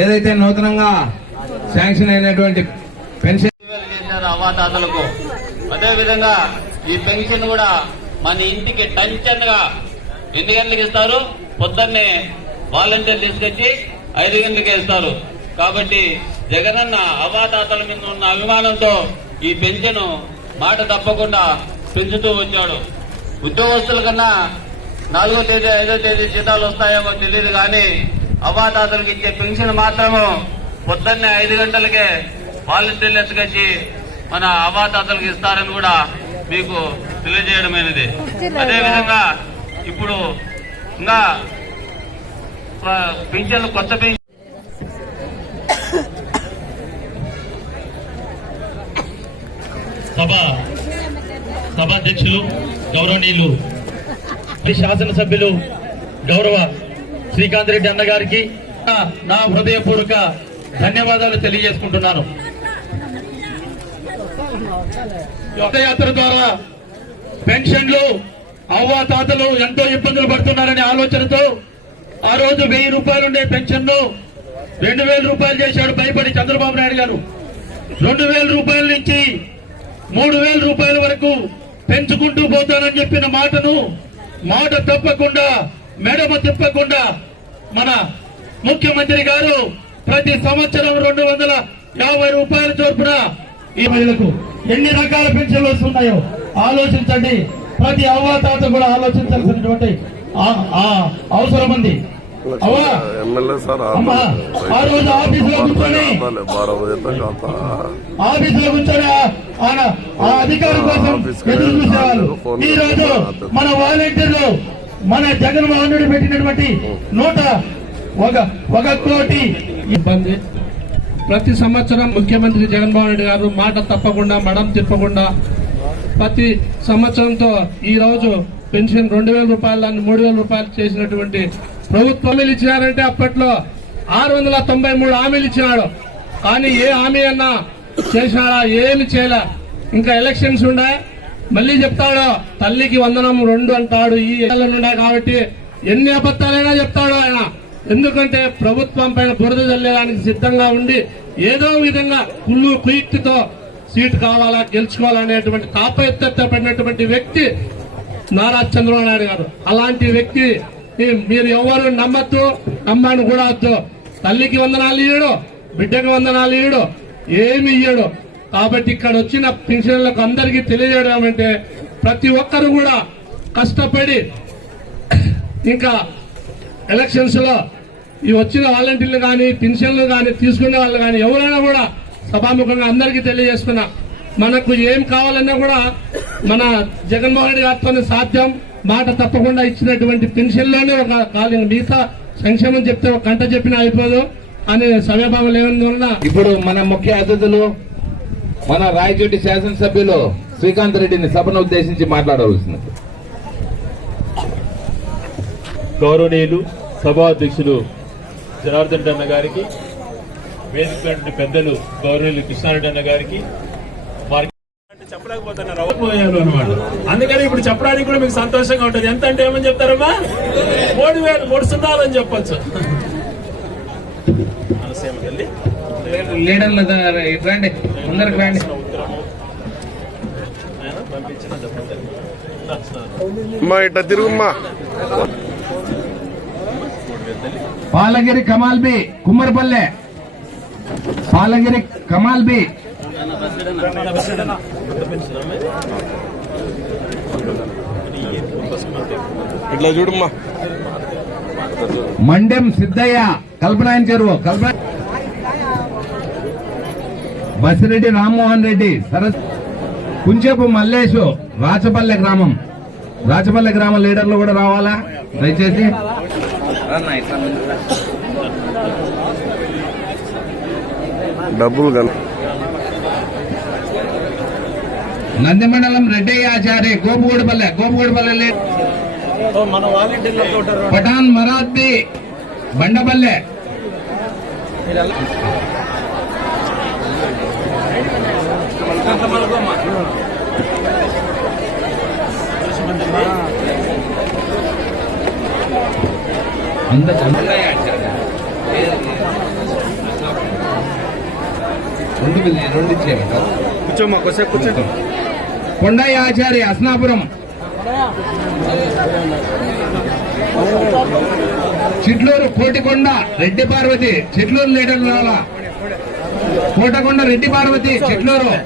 ఏదైతే నూతనంగా శాంక్షన్ అయినటువంటి పెన్షన్ అదే అదేవిధంగా ఈ పెన్షన్ కూడా మన ఇంటికి టెన్షన్ గా ఎన్ని గంటలకు ఇస్తారు పొద్దున్నే వాలంటీర్ తీసుకొచ్చి ఐదు గంటలకే ఇస్తారు కాబట్టి జగనన్న అవాతాతల మీద ఉన్న అభిమానంతో ఈ పెన్షన్ మాట తప్పకుండా పెంచుతూ వచ్చాడు ఉద్యోగస్తుల కన్నా నాలుగో తేదీ ఐదో తేదీ జీతాలు వస్తాయేమో తెలియదు కానీ అవాతాతలకు ఇచ్చే పెన్షన్ మాత్రము పొద్దున్నే ఐదు గంటలకే వాలంటీర్లు గచ్చి మన అవాతాతలకు ఇస్తారని కూడా మీకు తెలియజేయడమైనది అదేవిధంగా ఇప్పుడు ఇంకా పెన్షన్ కొత్త పెన్షన్ సభ సభాధ్యక్షులు గౌరవనీయులు శాసనసభ్యులు గౌరవ శ్రీకాంత్ రెడ్డి అన్నగారికి నా హృదయపూర్వక ధన్యవాదాలు తెలియజేసుకుంటున్నాను రథయాత్ర ద్వారా పెన్షన్లు అవ్వాతాతలు ఎంతో ఇబ్బందులు పడుతున్నారనే ఆలోచనతో ఆ రోజు వెయ్యి రూపాయలుండే పెన్షన్ను రెండు వేల రూపాయలు చేశాడు భయపడి చంద్రబాబు నాయుడు గారు రెండు వేల రూపాయల నుంచి మూడు వేల రూపాయల వరకు పెంచుకుంటూ పోతానని చెప్పిన మాటను మాట తప్పకుండా మెడమ తిప్పకుండా మన ముఖ్యమంత్రి గారు ప్రతి సంవత్సరం రెండు వందల యాభై రూపాయల చొప్పున ఈ మహిళలకు ఎన్ని రకాల పెన్షన్లు వస్తున్నాయో ఆలోచించండి ప్రతి తాత కూడా ఆలోచించాల్సినటువంటి అవసరం ఉంది ఆ అధికారం కోసం ఈ రోజు మన వాలంటీర్లు మన జగన్మోహన్ రెడ్డి పెట్టినటువంటి నూట ఒక ఒక కోటి ఇబ్బంది ప్రతి సంవత్సరం ముఖ్యమంత్రి జగన్మోహన్ రెడ్డి గారు మాట తప్పకుండా మడం తిప్పకుండా ప్రతి సంవత్సరంతో ఈ రోజు పెన్షన్ రెండు వేల రూపాయలని మూడు వేల రూపాయలు చేసినటువంటి ప్రభుత్వం ఇచ్చినారంటే అప్పట్లో ఆరు వందల తొంభై మూడు హామీలు ఇచ్చినాడు కానీ ఏ హామీ అన్నా చేసినాడా ఏమి చేయలే ఇంకా ఎలక్షన్స్ ఉన్నాయి మళ్ళీ చెప్తాడు తల్లికి వందనం రెండు అంటాడు ఈ ఉన్నాయి కాబట్టి ఎన్ని అబద్ధాలైనా చెప్తాడు ఆయన ఎందుకంటే ప్రభుత్వం పైన బురద చల్లేదానికి సిద్ధంగా ఉండి ఏదో విధంగా కుళ్ళు కుయుక్తితో సీటు కావాలా గెలుచుకోవాలనేటువంటి తాపయత్తో పడినటువంటి వ్యక్తి నారా చంద్రబాబు నాయుడు గారు అలాంటి వ్యక్తి మీరు ఎవరు నమ్మద్దు నమ్మని కూడా వద్దు తల్లికి వందనాలు ఇయ్యడు బిడ్డకి వందనాలు ఇయ్యడు ఏమి ఇయ్యడు కాబట్టి ఇక్కడ వచ్చిన పెన్షన్లకు అందరికీ తెలియజేయడం అంటే ప్రతి ఒక్కరు కూడా కష్టపడి ఇంకా ఎలక్షన్స్ లో ఈ వచ్చిన వాలంటీర్లు కానీ పెన్షన్లు కానీ తీసుకునే వాళ్ళు కానీ ఎవరైనా కూడా సభాముఖంగా అందరికీ తెలియజేస్తున్నా మనకు ఏం కావాలన్నా కూడా మన జగన్మోహన్ రెడ్డి గారితో సాధ్యం మాట తప్పకుండా ఇచ్చినటువంటి పెన్షన్లోనే ఒక కాలం మిగతా సంక్షేమం చెప్తే ఒక గంట చెప్పినా అయిపోదు అనే సమయభావం లేనందువలన ఇప్పుడు మన ముఖ్య అతిథులు మన రాయచోటి శాసనసభ్యులు శ్రీకాంత్ రెడ్డిని సభను ఉద్దేశించి మాట్లాడవలసింది గౌరవనీయులు సభాధ్యక్షులు జనార్దన్ అన్న గారికి వేదిక పెద్దలు గౌరవనీయులు కృష్ణారెడ్డి అన్న గారికి చెప్పలేకపోతున్నారు అందుకని ఇప్పుడు చెప్పడానికి కూడా మీకు సంతోషంగా ఉంటుంది ఎంత అంటే ఏమని చెప్తారమ్మా మూడు వేలు మూడు సున్నాలు అని చెప్పొచ్చు లీడర్లు రండి ముందరకు రండి ఇట్లా తిరుగుమ్మా పాలగిరి కమాల్ బి కుమ్మరిపల్లె పాలగిరి కమాల్ బి ఇట్లా చూడమ్మా మండెం సిద్ధయ్య కల్పనాయన చెరువు కల్పనా బసిరెడ్డి రామ్మోహన్ రెడ్డి సరస్ కుంచేపు మల్లేశు రాచపల్లె గ్రామం రాచపల్లె గ్రామ లీడర్లు కూడా రావాలా దయచేసి డబ్బులు నందిమండలం రెడ్డయ్య ఆచార్య గోపుగూడపల్లె గోపుగూడపల్లె పఠాన్ మరాత్తి బండపల్లె కూర్చోమ్మా కొసేపు కూర్చో కొండయ్య ఆచార్య అస్నాపురం చిట్లూరు కోటికొండ రెడ్డి పార్వతి చిట్లూరు లీడర్ రావాలా కోటకొండ రెడ్డి పార్వతి చెట్లూరు